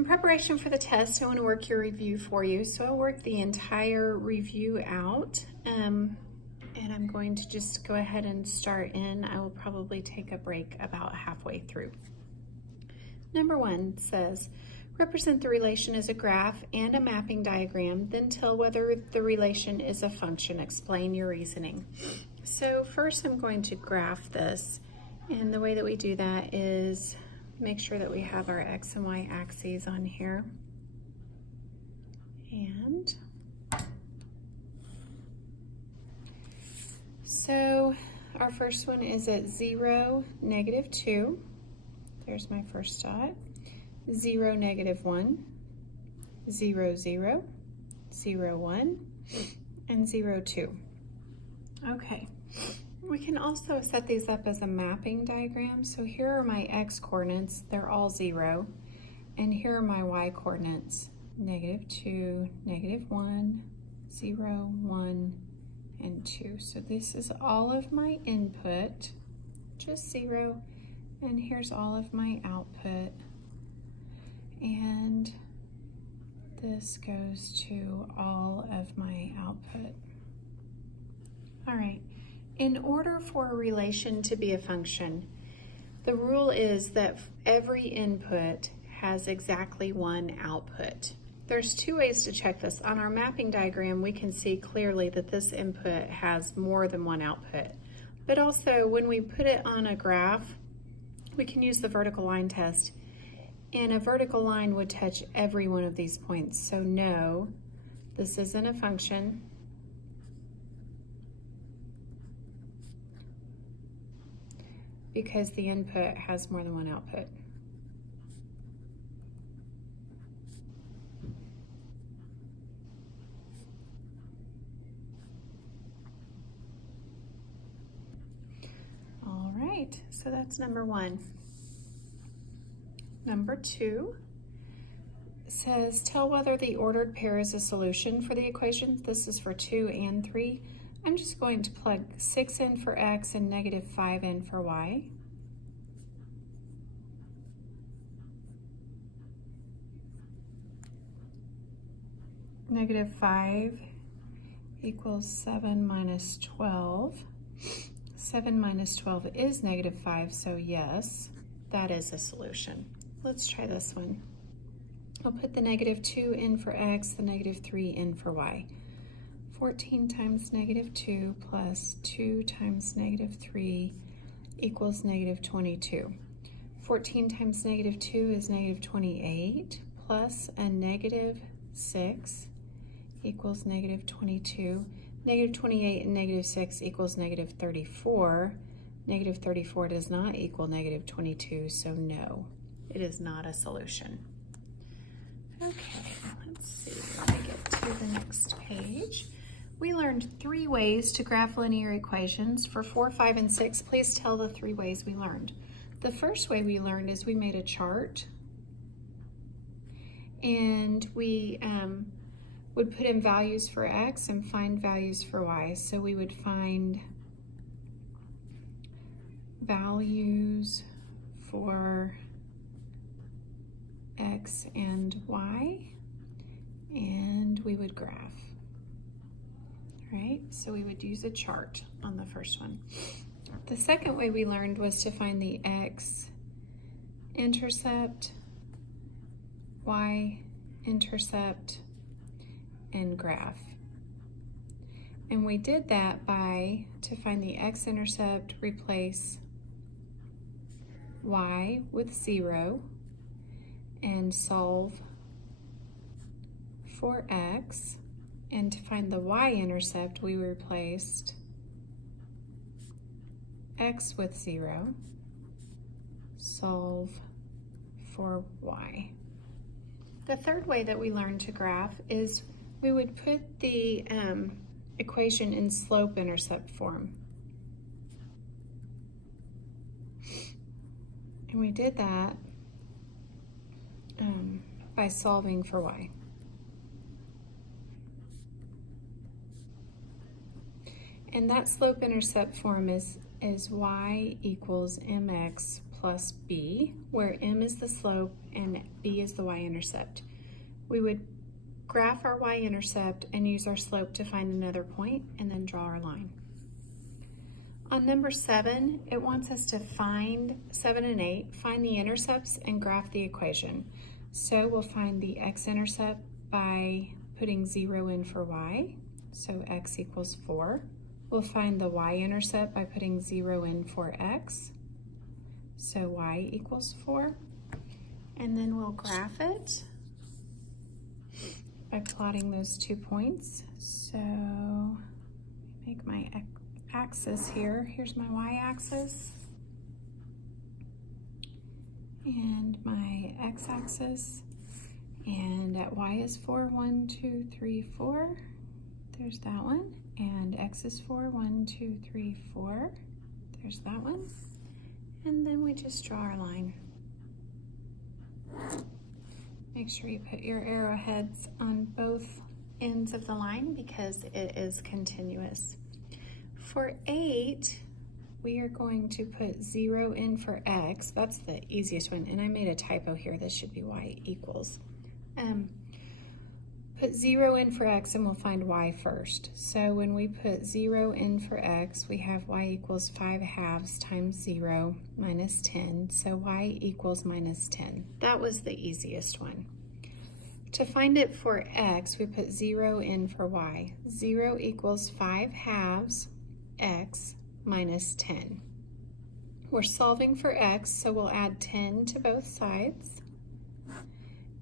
In preparation for the test, I want to work your review for you. So I'll work the entire review out, and I'm going to just go ahead and start in. I will probably take a break about halfway through. Number 1 says, represent the relation as a graph and a mapping diagram, then tell whether the relation is a function. Explain your reasoning. So first I'm going to graph this, and the way that we do that is make sure that we have our X and Y axes on here. And so our first one is at 0, -2. There's my first dot. 0, -1, 0, 0, 0, 1, and 0, 2. Okay. We can also set these up as a mapping diagram. So here are my X coordinates, they're all 0. And here are my Y coordinates, -2, -1, 0, 1, and 2. So this is all of my input, just 0. And here's all of my output. And this goes to all of my output. All right. In order for a relation to be a function, the rule is that every input has exactly one output. There's 2 ways to check this. On our mapping diagram, we can see clearly that this input has more than one output. But also, when we put it on a graph, we can use the vertical line test. And a vertical line would touch every one of these points. So no, this isn't a function. Because the input has more than one output. All right, so that's number 1. Number 2 says, tell whether the ordered pair is a solution for the equation. This is for 2 and 3. I'm just going to plug 6 in for X and -5 in for Y. -5 equals 7 minus 12. 7 minus 12 is -5, so yes, that is a solution. Let's try this one. I'll put the -2 in for X, the -3 in for Y. 14 times -2 plus 2 times -3 equals -22. 14 times -2 is -28 plus a -6 equals -22. -28 and -6 equals -34. -34 does not equal -22, so no, it is not a solution. Okay, let's see, let me get to the next page. We learned 3 ways to graph linear equations. For 4, 5, and 6, please tell the 3 ways we learned. The first way we learned is we made a chart, and we would put in values for X and find values for Y. So we would find values for X and Y, and we would graph. Right? So we would use a chart on the first one. The second way we learned was to find the x-intercept, y-intercept, and graph. And we did that by, to find the x-intercept, replace y with 0 and solve for x. And to find the y-intercept, we replaced x with 0, solve for y. The third way that we learned to graph is we would put the equation in slope-intercept form. And we did that by solving for y. And that slope-intercept form is y equals mx plus b, where m is the slope and b is the y-intercept. We would graph our y-intercept and use our slope to find another point and then draw our line. On number 7, it wants us to find 7 and 8, find the intercepts and graph the equation. So we'll find the x-intercept by putting 0 in for y, so x equals 4. We'll find the y-intercept by putting 0 in for x, so y equals 4. And then we'll graph it by plotting those 2 points. So make my axis here. Here's my y-axis and my x-axis. And at y is 4, 1, 2, 3, 4. There's that one. And x is 4, 1, 2, 3, 4. There's that one. And then we just draw our line. Make sure you put your arrowheads on both ends of the line because it is continuous. For 8, we are going to put 0 in for x. That's the easiest one. And I made a typo here. This should be y equals. Put 0 in for x and we'll find y first. So when we put 0 in for x, we have y equals 5 halves times 0 minus 10. So y equals minus 10. That was the easiest one. To find it for x, we put 0 in for y. 0 equals 5 halves x minus 10. We're solving for x, so we'll add 10 to both sides.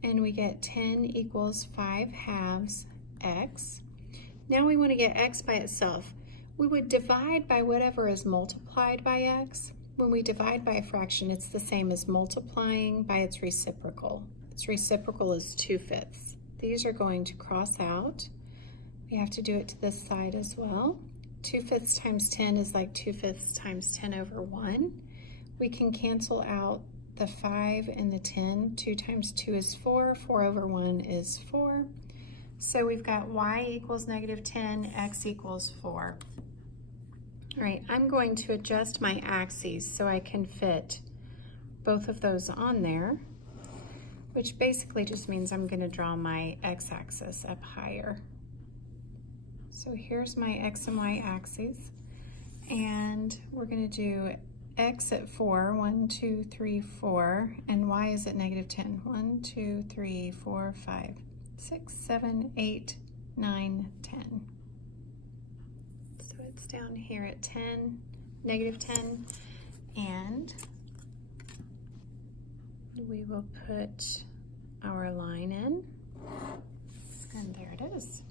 And we get 10 equals 5 halves x. Now we want to get x by itself. We would divide by whatever is multiplied by x. When we divide by a fraction, it's the same as multiplying by its reciprocal. Its reciprocal is 2/5. These are going to cross out. We have to do it to this side as well. 2/5 times 10 is like 2/5 times 10 over 1. We can cancel out the 5 and the 10. 2 times 2 is 4. 4 over 1 is 4. So we've got y equals negative 10, x equals 4. All right, I'm going to adjust my axes so I can fit both of those on there, which basically just means I'm going to draw my x-axis up higher. So here's my x and y axes, and we're going to do x at 4, 1, 2, 3, 4, and y is at negative 10. 1, 2, 3, 4, 5, 6, 7, 8, 9, 10. So it's down here at 10, negative 10, and we will put our line in, and there it is.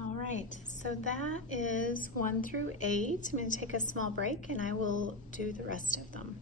All right, so that is 1 through 8. I'm going to take a small break and I will do the rest of them.